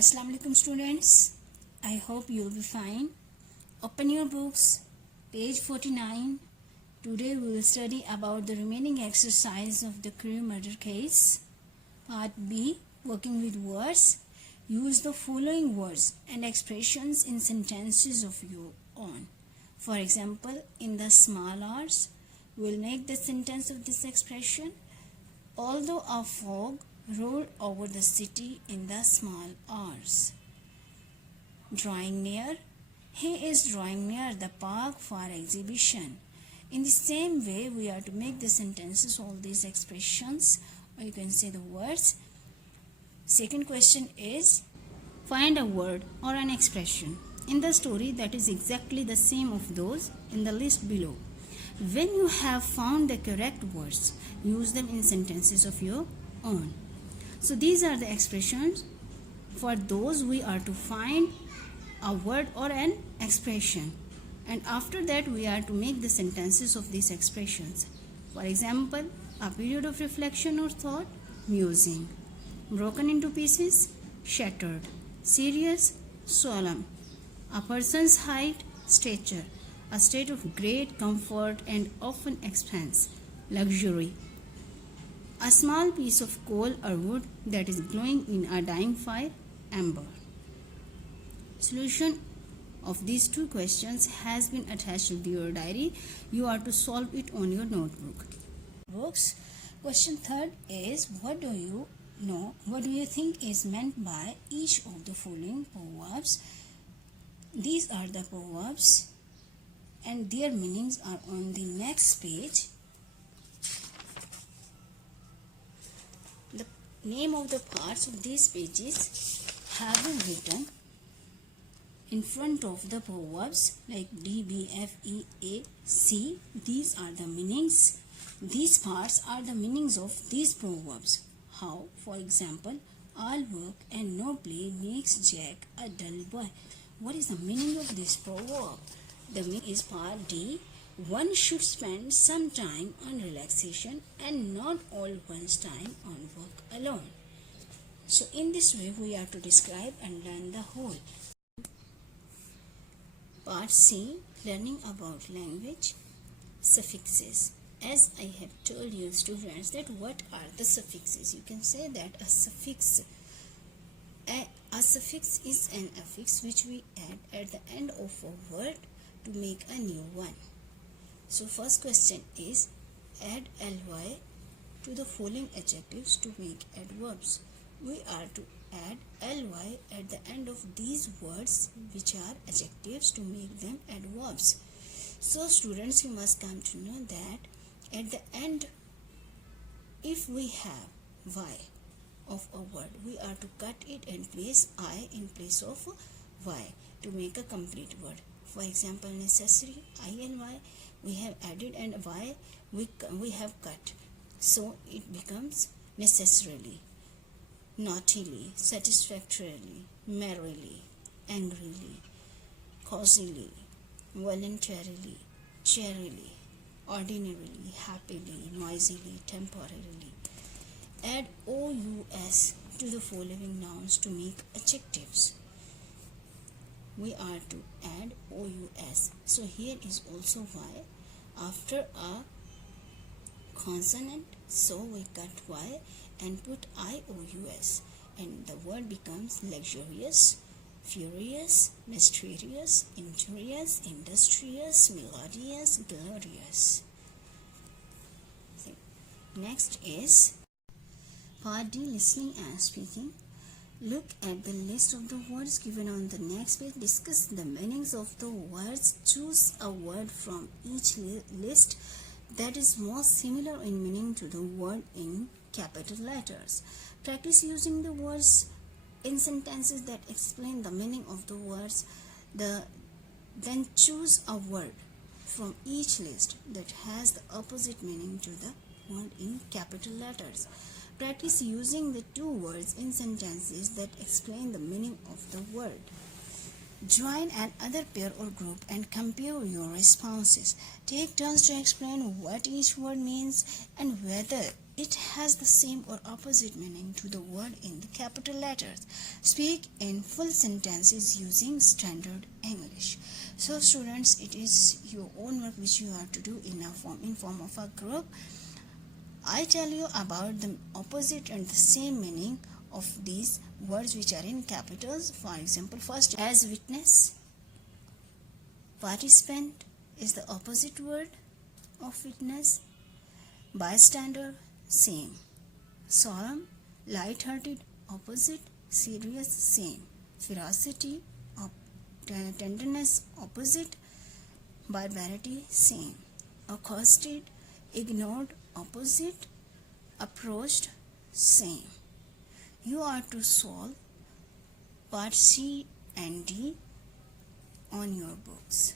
Assalamu alaikum students. I hope you'll be fine. Open your books, page 49. Today we will study about the remaining exercise of the Crewe murder case. Part B, working with words. Use the following words and expressions in sentences of your own. For example, in the small hours, we'll make the sentence of this expression. Although a fog rolled over the city in the small hours. Drawing near. He is drawing near the park for exhibition. In the same way, we are to make the sentences, all these expressions, or you can say the words. Second question is, find a word or an expression in the story that is exactly the same of those in the list below. When you have found the correct words, use them in sentences of your own. So these are the expressions. For those, we are to find a word or an expression, and after that we are to make the sentences of these expressions. For example, a period of reflection or thought, musing. Broken into pieces, shattered. Serious, solemn. A person's height, stature. A state of great comfort and often expense, luxury. A small piece of coal or wood that is glowing in a dying fire, amber. Solution of these two questions has been attached to your diary. You are to solve it on your notebook. Books. Question third is, what do you know? What do you think is meant by each of the following proverbs? These are the proverbs, and their meanings are on the next page. The name of the parts of these pages have been written in front of the proverbs, like D, B, F, E, A, C. These are the meanings. These parts are the meanings of these proverbs. How? For example, all work and no play makes Jack a dull boy. What is the meaning of this proverb? The meaning is part D. One should spend some time on relaxation and not all one's time on work alone. So in this way we are to describe and learn the whole. Part C, learning about language. Suffixes. As I have told you students that what are the suffixes? You can say that a suffix is an affix which we add at the end of a word to make a new one. So first question is, add ly to the following adjectives to make adverbs. We are to add ly at the end of these words which are adjectives to make them adverbs. So students, you must come to know that at the end, if we have y of a word, we are to cut it and place I in place of y to make a complete word. For example, necessary, I-N-Y, we have added, and y we have cut. So it becomes necessarily, naughtily, satisfactorily, merrily, angrily, causily, voluntarily, cheerily, ordinarily, happily, noisily, temporarily. Add OUS to the following nouns to make adjectives. We are to add OUS. So here is also Y after a consonant. So we cut Y and put IOUS, and the word becomes luxurious, furious, mysterious, injurious, industrious, melodious, glorious. Next is part D, listening and speaking. Look at the list of the words given on the next page. Discuss the meanings of the words. Choose a word from each list that is most similar in meaning to the word in capital letters. Practice using the words in sentences that explain the meaning of the words. Then choose a word from each list that has the opposite meaning to the word in capital letters. Practice using the two words in sentences that explain the meaning of the word. Join another pair or group and compare your responses. Take turns to explain what each word means and whether it has the same or opposite meaning to the word in the capital letters. Speak in full sentences using standard English. So students, it is your own work which you have to do in form of a group. I tell you about the opposite and the same meaning of these words which are in capitals. For example, first, as witness. Participant is the opposite word of witness. Bystander, same. Solemn, light-hearted, opposite. Serious, same. Ferocity, tenderness, opposite. Barbarity, same. Accosted, ignored, opposite. Approached, same. You are to solve part C and D on your books.